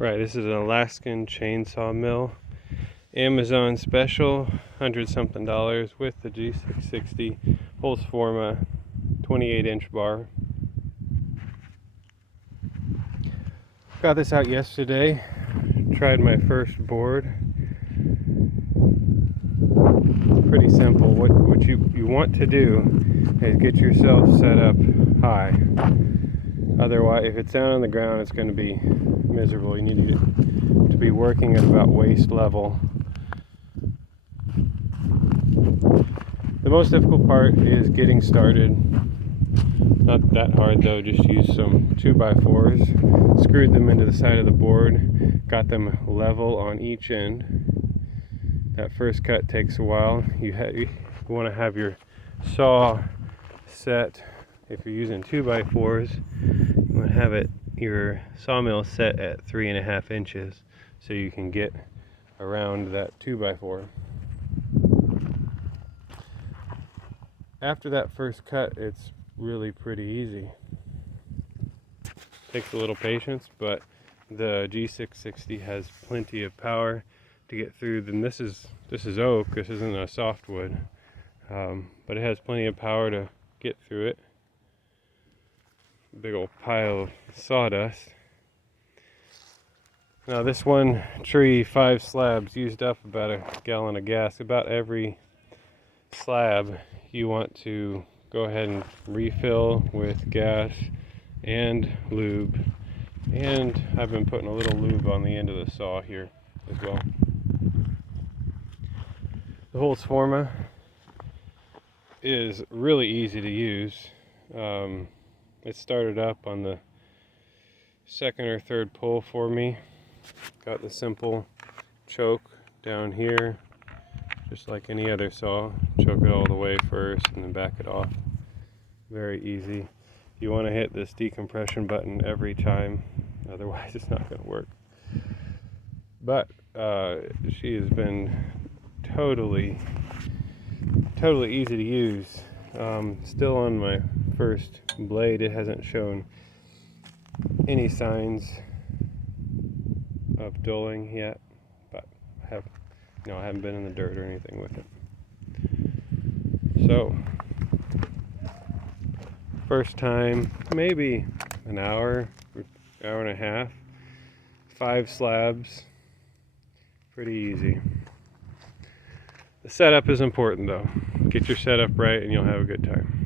Right, this is an Alaskan chainsaw mill. Amazon special, $100-something with the G660 Holzfforma 28-inch bar. Got this out yesterday. Tried my first board. Pretty simple. What you want to do is get yourself set up high. Otherwise, if it's down on the ground, it's going to be miserable. You need to be working at about waist level. The most difficult part is getting started. Not that hard though, just use some 2x4s, screwed them into the side of the board, got them level on each end. That first cut takes a while. You want to have your saw set. If you're using 2x4s, you want to have your sawmill set at 3.5 inches so you can get around that 2x4. After that first cut, it's really pretty easy. Takes a little patience, but the G660 has plenty of power to get through. Then this is oak. This isn't a softwood, but it has plenty of power to get through it. Big old pile of sawdust. Now this one tree, 5 slabs, used up about a gallon of gas. About every slab you want to go ahead and refill with gas and lube, and I've been putting a little lube on the end of the saw here as well. The Holzfforma is really easy to use. It started up on the second or third pull for me. Got the simple choke down here, just like any other saw. Choke it all the way first and then back it off. Very easy. You want to hit this decompression button every time, otherwise it's not going to work. But she has been totally easy to use. Still on my first blade, it hasn't shown any signs of dulling yet, but I haven't been in the dirt or anything with it. So first time, maybe an hour and a half, 5 slabs, pretty easy. The setup is important though. Get your setup right and you'll have a good time.